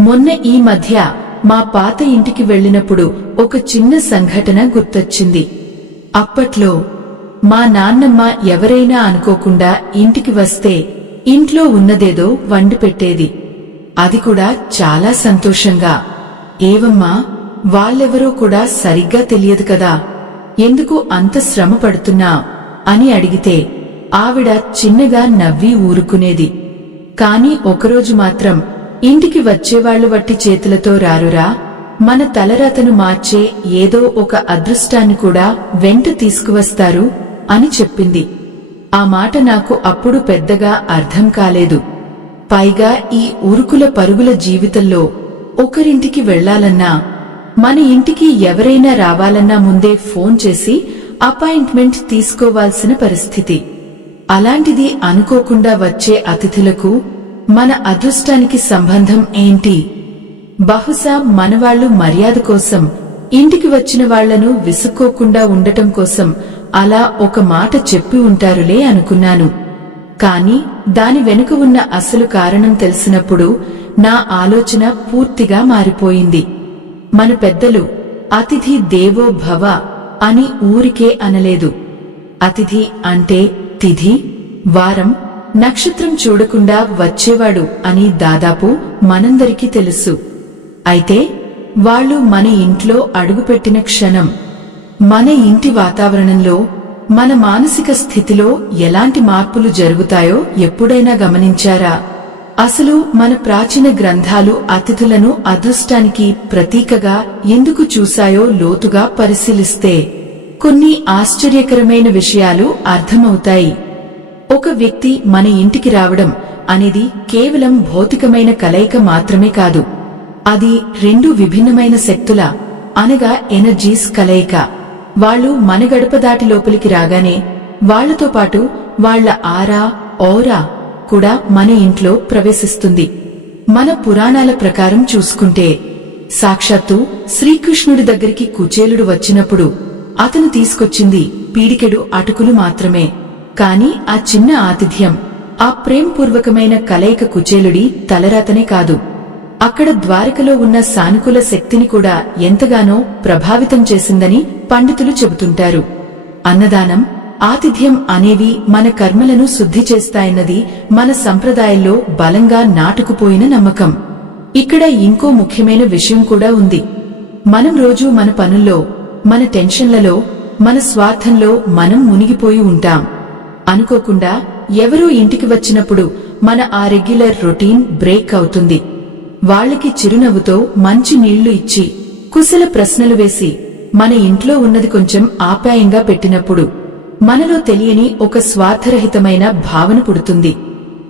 మొన్న ఈ మధ్య మా పాత ఇంటికి వెళ్ళినప్పుడు ఒక చిన్న సంఘటన గుర్తొచ్చింది. అప్పట్లో మా నాన్నమ్మ ఎవరైనా అనుకోకుండా ఇంటికి వస్తే ఇంట్లో ఉన్నదేదో వండి పెట్టేది. అది కూడా చాలా సంతోషంగా. ఏవమ్మా, వాళ్ళెవరో కూడా సరిగ్గా తెలియదు కదా, ఎందుకు అంత శ్రమ పడుతున్నా అని అడిగితే ఆవిడ చిన్నగా నవ్వి ఊరుకునేది. కాని ఒకరోజు మాత్రం ఇంటికి వచ్చేవాళ్లు వట్టి చేతులతో రారురా, మన తలరాతను మార్చే ఏదో ఒక అదృష్టాన్ని కూడా వెంట తీసుకువస్తారు అని చెప్పింది. ఆ మాట నాకు అప్పుడు పెద్దగా అర్థం కాలేదు. పైగా ఈ ఉరుకుల పరుగుల జీవితంలో ఒకరింటికి వెళ్లాలన్నా, మన ఇంటికి ఎవరైనా రావాలన్నా ముందే ఫోన్ చేసి అపాయింట్మెంట్ తీసుకోవాల్సిన పరిస్థితి. అలాంటిది అనుకోకుండా వచ్చే అతిథులకు మన అదృష్టానికి సంబంధం ఏంటి? బహుశా మనవాళ్లు మర్యాద కోసం, ఇంటికి వచ్చిన వాళ్లను విసుక్కోకుండా ఉండటం కోసం అలా ఒక మాట చెప్పి ఉంటారులే అనుకున్నాను. కాని దాని వెనుక ఉన్న అసలు కారణం తెలిసినప్పుడు నా ఆలోచన పూర్తిగా మారిపోయింది. మన పెద్దలు అతిథి దేవో భవ అని ఊరికే అనలేదు. అతిథి అంటే తిథి, వారం, నక్షత్రం చూడకుండా వచ్చేవాడు అని దాదాపు మనందరికీ తెలుసు. అయితే వాళ్ళు మన ఇంట్లో అడుగుపెట్టిన క్షణం, మన ఇంటి వాతావరణంలో, మన మానసిక స్థితిలో ఎలాంటి మార్పులు జరుగుతాయో ఎప్పుడైనా గమనించారా? అసలు మన ప్రాచీన గ్రంథాలు అతిథులను అదృష్టానికి ప్రతీకగా ఎందుకు చూశాయో లోతుగా పరిశీలిస్తే కొన్ని ఆశ్చర్యకరమైన విషయాలు అర్థమవుతాయి. ఒక వ్యక్తి మన ఇంటికి రావడం అనేది కేవలం భౌతికమైన కలయిక మాత్రమే కాదు. అది రెండు విభిన్నమైన శక్తుల, అనగా ఎనర్జీస్ కలయిక. వాళ్ళు మన గడప దాటి లోపలికి రాగానే వాళ్లతో పాటు వాళ్ల ఆరా, ఔరా కూడా మన ఇంట్లో ప్రవేశిస్తుంది. మన పురాణాల ప్రకారం చూసుకుంటే సాక్షాత్తు శ్రీకృష్ణుడి దగ్గరికి కుచేలుడు వచ్చినప్పుడు అతను తీసుకొచ్చింది పీడికెడు అటుకులు మాత్రమే. కాని ఆ చిన్న ఆతిథ్యం, ఆ ప్రేమపూర్వకమైన కలయిక కుచేలుడి తలరాతనే కాదు, అక్కడ ద్వారకలో ఉన్న సానుకూల శక్తిని కూడా ఎంతగానో ప్రభావితం చేసిందని పండితులు చెబుతుంటారు. అన్నదానం, ఆతిథ్యం అనేవి మన కర్మలను శుద్ధి చేస్తాయన్నది మన సంప్రదాయంలో బలంగా నాటుకుపోయిన నమ్మకం. ఇక్కడ ఇంకో ముఖ్యమైన విషయం కూడా ఉంది. మనం రోజూ మన పనుల్లో, మన టెన్షన్లలో, మన స్వార్థంలో మనం మునిగిపోయి ఉంటాం. అనుకోకుండా ఎవరో ఇంటికి వచ్చినప్పుడు మన ఆ రెగ్యులర్ రొటీన్ బ్రేక్ అవుతుంది. వాళ్ళకి చిరునవ్వుతో మంచి నీళ్లు ఇచ్చి, కుశల ప్రశ్నలు వేసి, మన ఇంట్లో ఉన్నది కొంచెం ఆప్యాయంగా పెట్టినప్పుడు మనలో తెలియని ఒక స్వార్థరహితమైన భావన పుడుతుంది.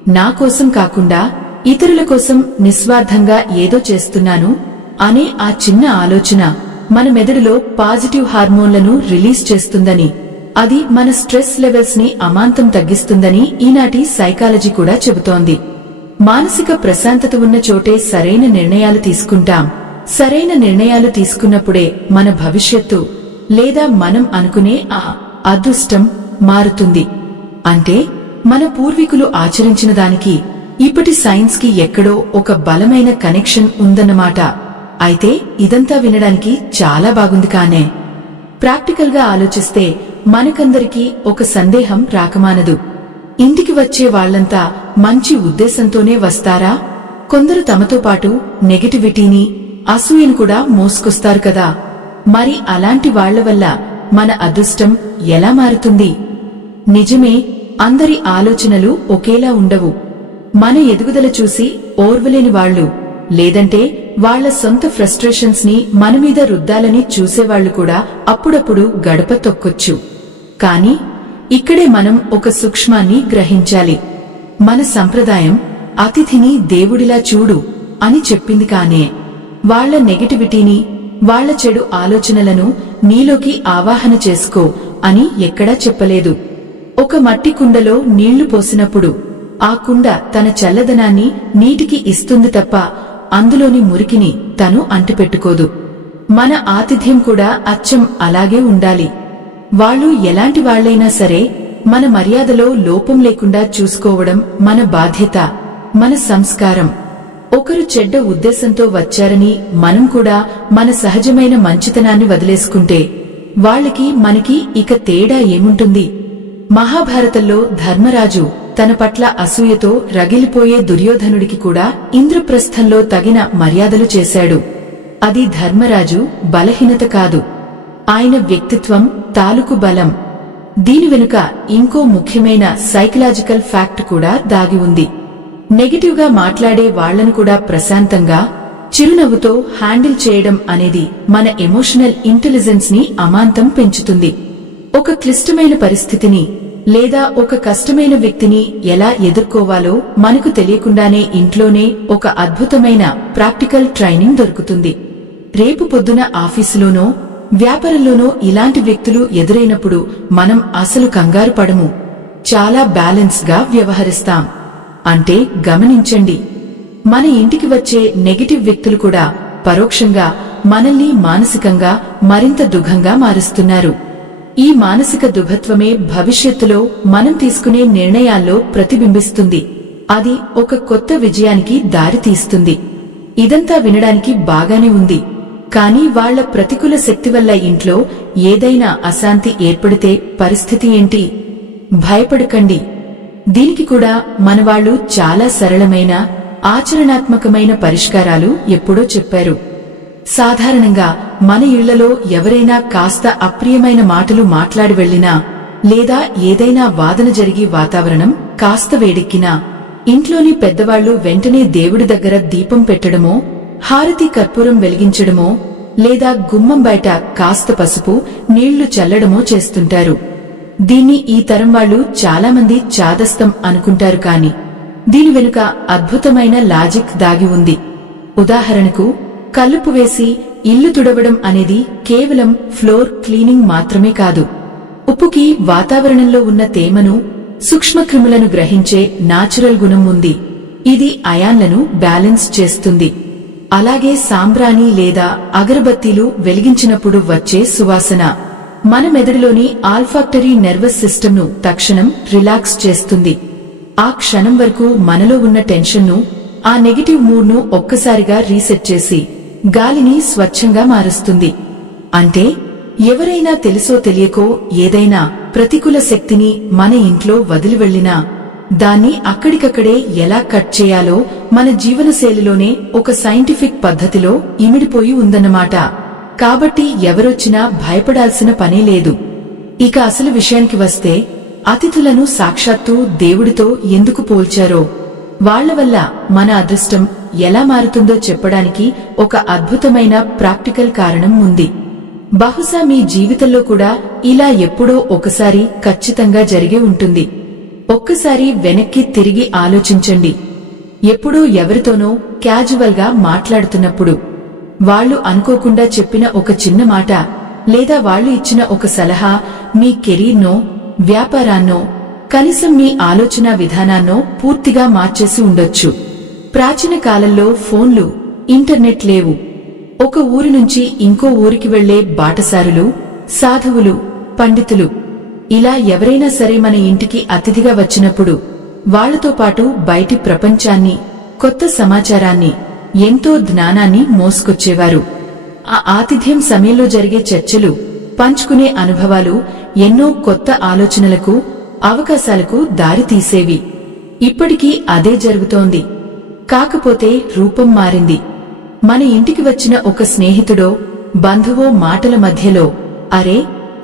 నా కోసం కాకుండా ఇతరుల కోసం నిస్వార్థంగా ఏదో చేస్తున్నాను అనే ఆ చిన్న ఆలోచన మన మెదడులో పాజిటివ్ హార్మోన్లను రిలీజ్ చేస్తుందని, అది మన స్ట్రెస్ లెవెల్స్ ని అమాంతం తగ్గిస్తుందని ఈనాటి సైకాలజీ కూడా చెబుతోంది. మానసిక ప్రశాంతత ఉన్న చోటే సరైన నిర్ణయాలు తీసుకుంటాం. సరైన నిర్ణయాలు తీసుకున్నప్పుడే మన భవిష్యత్తు, లేదా మనం అనుకునే ఆ అదృష్టం మారుతుంది. అంటే మన పూర్వీకులు ఆచరించిన దానికి ఇప్పటి సైన్స్ కి ఎక్కడో ఒక బలమైన కనెక్షన్ ఉందన్నమాట. అయితే ఇదంతా వినడానికి చాలా బాగుంది, కానే ప్రాక్టికల్ గా ఆలోచిస్తే మనకందరికీ ఒక సందేహం రాకమానదు. ఇంటికి వచ్చే వాళ్లంతా మంచి ఉద్దేశంతోనే వస్తారా? కొందరు తమతో పాటు నెగటివిటీని, అసూయను కూడా మోసుకొస్తారు కదా. మరి అలాంటి వాళ్ల వల్ల మన అదృష్టం ఎలా మారుతుంది? నిజమే, అందరి ఆలోచనలు ఒకేలా ఉండవు. మన ఎదుగుదల చూసి ఓర్వలేని వాళ్లు, లేదంటే వాళ్ల సొంత ఫ్రస్ట్రేషన్స్ ని మనమీద రుద్దాలని చూసేవాళ్లు కూడా అప్పుడప్పుడు గడప తొక్కొచ్చు. కాని ఇక్కడే మనం ఒక సూక్ష్మాన్ని గ్రహించాలి. మన సంప్రదాయం అతిథిని దేవుడిలా చూడు అని చెప్పింది, కానే వాళ్ల నెగటివిటీని, వాళ్ల చెడు ఆలోచనలను నీలోకి ఆవాహన చేసుకో అని ఎక్కడా చెప్పలేదు. ఒక మట్టి కుండలో నీళ్లు పోసినప్పుడు ఆ కుండ తన చల్లదనాన్ని నీటికి ఇస్తుంది తప్ప అందులోని మురికిని తను అంటిపెట్టుకోదు. మన ఆతిథ్యం కూడా అచ్చం అలాగే ఉండాలి. వాళ్ళు ఎలాంటి వాళ్లైనా సరే మన మర్యాదలో లోపం లేకుండా చూసుకోవడం మన బాధ్యత, మన సంస్కారం. ఒకరు చెడ్డ ఉద్దేశంతో వచ్చారని మనం కూడా మన సహజమైన మంచితనాన్ని వదిలేసుకుంటే వాళ్ళకి మనకి ఇక తేడా ఏముంటుంది? మహాభారతంలో ధర్మరాజు తన పట్ల అసూయతో రగిలిపోయే దుర్యోధనుడికి కూడా ఇంద్రప్రస్థంలో తగిన మర్యాదలు చేశాడు. అది ధర్మరాజు బలహీనత కాదు, ఆయన వ్యక్తిత్వం తాలూకు బలం. దీని వెనుక ఇంకో ముఖ్యమైన సైకలాజికల్ ఫ్యాక్ట్ కూడా దాగి ఉంది. నెగటివ్ గా మాట్లాడే వాళ్లను కూడా ప్రశాంతంగా చిరునవ్వుతో హ్యాండిల్ చేయడం అనేది మన ఎమోషనల్ ఇంటెలిజెన్స్ ని అమాంతం పెంచుతుంది. ఒక క్లిష్టమైన పరిస్థితిని లేదా ఒక కష్టమైన వ్యక్తిని ఎలా ఎదుర్కోవాలో మనకు తెలియకుండానే ఇంట్లోనే ఒక అద్భుతమైన ప్రాక్టికల్ ట్రైనింగ్ దొరుకుతుంది. రేపు పొద్దున ఆఫీసులోనో వ్యాపారంలోనో ఇలాంటి వ్యక్తులు ఎదురైనప్పుడు మనం అసలు కంగారు పడము, చాలా బ్యాలెన్స్ గా వ్యవహరిస్తాం. అంటే గమనించండి, మన ఇంటికి వచ్చే నెగటివ్ వ్యక్తులు కూడా పరోక్షంగా మనల్ని మానసికంగా మరింత దుఃఖంగా మారుస్తున్నారు. ఈ మానసిక దుఃఖత్వమే భవిష్యత్తులో మనం తీసుకునే నిర్ణయాల్లో ప్రతిబింబిస్తుంది. అది ఒక కొత్త విజయానికి దారి తీస్తుంది. ఇదంతా వినడానికి బాగానే ఉంది, కానీ వాళ్ల ప్రతికూల శక్తి వల్ల ఇంట్లో ఏదైనా అశాంతి ఏర్పడితే పరిస్థితి ఏంటి? భయపడకండి, దీనికి కూడా మనవాళ్లు చాలా సరళమైన ఆచరణాత్మకమైన పరిష్కారాలు ఎప్పుడో చెప్పారు. సాధారణంగా మన ఇళ్లలో ఎవరైనా కాస్త అప్రియమైన మాటలు మాట్లాడి వెళ్లినా లేదా ఏదైనా వాదన జరిగి వాతావరణం కాస్త వేడెక్కినా ఇంట్లోని పెద్దవాళ్లు వెంటనే దేవుడి దగ్గర దీపం పెట్టడమో, హారతి కర్పూరం వెలిగించడమో లేదా గుమ్మం బయట కాస్త పసుపు నీళ్లు చల్లడమో చేస్తుంటారు. దీన్ని ఈ తరం వాళ్లు చాలామంది చాదస్తం అనుకుంటారు, కాని దీని వెనుక అద్భుతమైన లాజిక్ దాగి ఉంది. ఉదాహరణకు, కల్లుపు వేసి ఇల్లు తుడవడం అనేది కేవలం ఫ్లోర్ క్లీనింగ్ మాత్రమే కాదు. ఉప్పుకి వాతావరణంలో ఉన్న తేమను, సూక్ష్మక్రిములను గ్రహించే నాచురల్ గుణం ఉంది. ఇది అయాన్లను బ్యాలెన్స్ చేస్తుంది. అలాగే సాంబ్రాణి లేదా అగరబత్తీలు వెలిగించినప్పుడు వచ్చే సువాసన మన మెదడులోని ఆల్ఫాక్టరీ నర్వస్ సిస్టమ్ను తక్షణం రిలాక్స్ చేస్తుంది. ఆ క్షణం వరకు మనలో ఉన్న టెన్షన్ను, ఆ నెగటివ్ మూడ్ను ఒక్కసారిగా రీసెట్ చేసి గాలిని స్వచ్ఛంగా మారుస్తుంది. అంటే ఎవరైనా తెలుసో తెలియకో ఏదైనా ప్రతికూల శక్తిని మన ఇంట్లో వదిలి వెళ్లినా దాన్ని అక్కడికక్కడే ఎలా కట్ చేయాలో మన జీవనశైలిలోనే ఒక సైంటిఫిక్ పద్ధతిలో ఇమిడిపోయి ఉందన్నమాట. కాబట్టి ఎవరొచ్చినా భయపడాల్సిన పనే లేదు. ఇక అసలు విషయానికి వస్తే, అతిథులను సాక్షాత్తు దేవుడితో ఎందుకు పోల్చారో, వాళ్ల వల్ల మన అదృష్టం ఎలా మారుతుందో చెప్పడానికి ఒక అద్భుతమైన ప్రాక్టికల్ కారణం ఉంది. బహుశా మీ జీవితంలో కూడా ఇలా ఎప్పుడో ఒకసారి ఖచ్చితంగా జరిగే ఉంటుంది. ఒక్కసారి వెనక్కి తిరిగి ఆలోచించండి. ఎప్పుడూ ఎవరితోనో క్యాజువల్ గా మాట్లాడుతున్నప్పుడు వాళ్లు అనుకోకుండా చెప్పిన ఒక చిన్న మాట లేదా వాళ్లు ఇచ్చిన ఒక సలహా మీ కెరీర్నో, వ్యాపారాన్నో, కనీసం మీ ఆలోచన విధానాన్నో పూర్తిగా మార్చేసి ఉండొచ్చు. ప్రాచీన కాలంలో ఫోన్లు, ఇంటర్నెట్ లేవు. ఒక ఊరి నుంచి ఇంకో ఊరికి వెళ్లే బాటసారులు, సాధువులు, పండితులు, ఇలా ఎవరైనా సరే మన ఇంటికి అతిథిగా వచ్చినప్పుడు వాళ్లతో పాటు బయటి ప్రపంచాన్ని, కొత్త సమాచారాన్ని, ఎంతో జ్ఞానాన్ని మోసుకొచ్చేవారు. ఆ ఆతిథ్యం సమయంలో జరిగే చర్చలు, పంచుకునే అనుభవాలు ఎన్నో కొత్త ఆలోచనలకు, అవకాశాలకు దారి తీసేవి. ఇప్పటికీ అదే జరుగుతోంది. కాకపోతే రూపం మారింది. మన ఇంటికి వచ్చిన ఒక స్నేహితుడో, బంధువో మాటల మధ్యలో, అరే,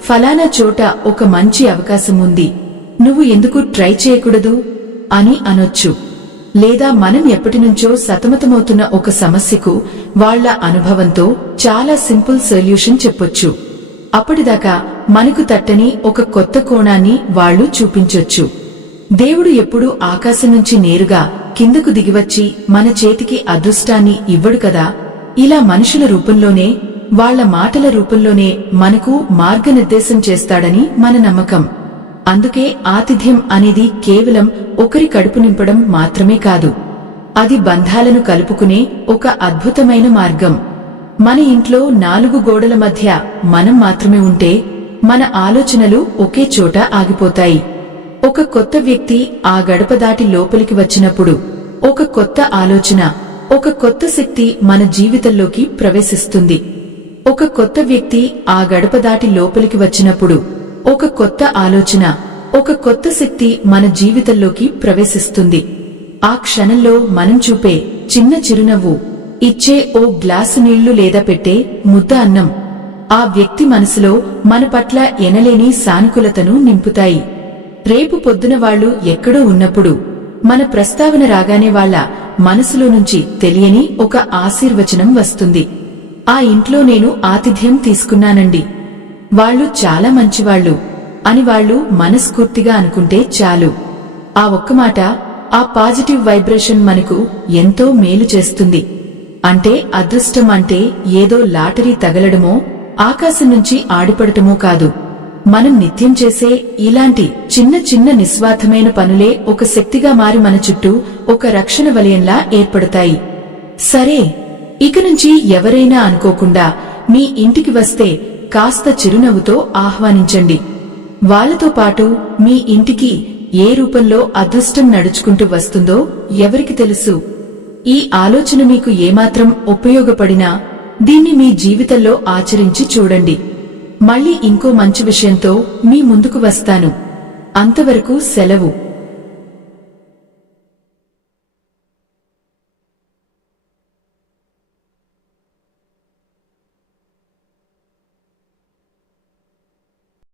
ఫలానా చోట ఒక మంచి అవకాశం ఉంది, నువ్వు ఎందుకు ట్రై చేయకూడదు అని అనొచ్చు. లేదా మనం ఎప్పటినుంచో సతమతమవుతున్న ఒక సమస్యకు వాళ్ల అనుభవంతో చాలా సింపుల్ సొల్యూషన్ చెప్పొచ్చు. అప్పటిదాకా మనకు తట్టని ఒక కొత్త కోణాన్ని వాళ్లు చూపించొచ్చు. దేవుడు ఎప్పుడూ ఆకాశం నుంచి నేరుగా కిందకు దిగివచ్చి మన చేతికి అదృష్టాన్ని ఇవ్వడు కదా. ఇలా మనుషుల రూపంలోనే, వాళ్ల మాటల రూపంలోనే మనకు మార్గనిర్దేశం చేస్తాడని మన నమ్మకం. అందుకే ఆతిథ్యం అనేది కేవలం ఒకరి కడుపు నింపడం మాత్రమే కాదు, అది బంధాలను కలుపుకునే ఒక అద్భుతమైన మార్గం. మన ఇంట్లో 4 గోడల మధ్య మనం మాత్రమే ఉంటే మన ఆలోచనలు ఒకే చోట ఆగిపోతాయి. ఒక కొత్త వ్యక్తి ఆ గడప దాటి లోపలికి వచ్చినప్పుడు ఒక కొత్త ఆలోచన, ఒక కొత్త శక్తి మన జీవితంలోకి ప్రవేశిస్తుంది. ఒక కొత్త వ్యక్తి ఆ గడప దాటి లోపలికి వచ్చినప్పుడు ఒక కొత్త ఆలోచన, ఒక కొత్త శక్తి మన జీవితంలోకి ప్రవేశిస్తుంది. ఆ క్షణంలో మనం చూపే చిన్న చిరునవ్వు, ఇచ్చే ఓ గ్లాసు నీళ్లు లేదా పెట్టే ముద్ద అన్నం ఆ వ్యక్తి మనసులో మన పట్ల ఎనలేని సానుకూలతను నింపుతాయి. రేపు పొద్దున వాళ్లు ఎక్కడో ఉన్నప్పుడు మన ప్రస్తావన రాగానే వాళ్ల మనసులో నుంచి తెలియని ఒక ఆశీర్వచనం వస్తుంది. ఆ ఇంట్లో నేను ఆతిథ్యం తీసుకున్నానండి, వాళ్లు చాలా మంచివాళ్లు అని వాళ్లు మనస్ఫూర్తిగా అనుకుంటే చాలు. ఆ ఒక్క మాట, ఆ పాజిటివ్ వైబ్రేషన్ మనకు ఎంతో మేలు చేస్తుంది. అంటే అదృష్టం అంటే ఏదో లాటరీ తగలడమో ఆకాశం నుంచి ఆడిపడటమో కాదు. మనం నిత్యం చేసే ఇలాంటి చిన్న చిన్న నిస్వార్థమైన పనులే ఒక శక్తిగా మారి మన చుట్టూ ఒక రక్షణ వలయంలా ఏర్పడతాయి. సరే, ఇక నుంచి ఎవరైనా అనుకోకుండా మీ ఇంటికి వస్తే కాస్త చిరునవ్వుతో ఆహ్వానించండి. వాళ్లతో పాటు మీ ఇంటికి ఏ రూపంలో అదృష్టం నడుచుకుంటూ వస్తుందో ఎవరికి తెలుసు. ఈ ఆలోచన మీకు ఏమాత్రం ఉపయోగపడినా దీన్ని మీ జీవితంలో ఆచరించి చూడండి. మళ్ళీ ఇంకో మంచి విషయంతో మీ ముందుకు వస్తాను. అంతవరకు సెలవు.